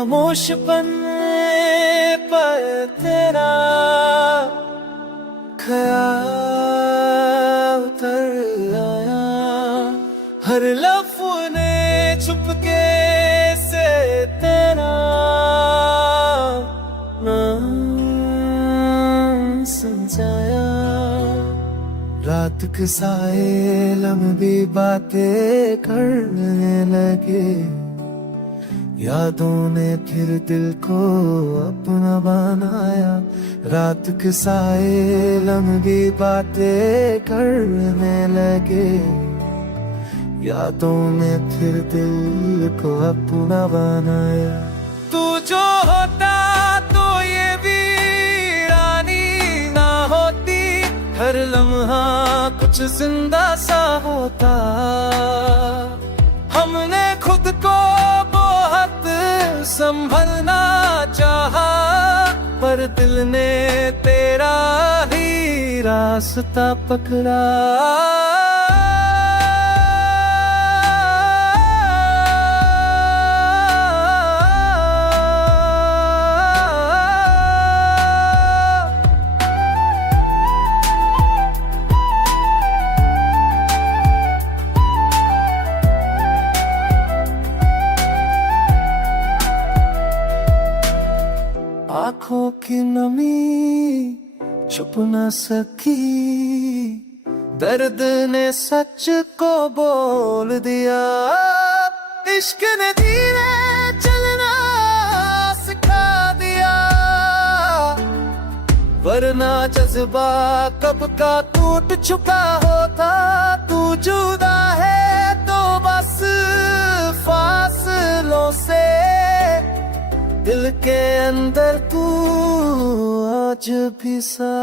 खामोशपन पर तेरा ख्याल उतर आया, हर लफ्ज़ ने चुपके से तेरा नाम समझाया। रात के साए लंबी बातें करने लगे, यादों ने फिर दिल को अपना बनाया। रात के साए लंबी बातें करने लगे, यादों ने फिर दिल को अपना बनाया। तू जो होता तो ये वीरानी ना होती, हर लम्हा कुछ जिंदा सा होता। हमने खुद को बहुत संभलना चाहा, पर दिल ने तेरा ही रास्ता पकड़ा। आँखों की नमी छुप न सकी, दर्द ने सच को बोल दिया। इश्क ने धीरे चलना सिखा दिया, वरना जज्बा कब का टूट चुका होता। तू जुदा है तो बस फासलों से, दिल के अंदर तू आज भी सा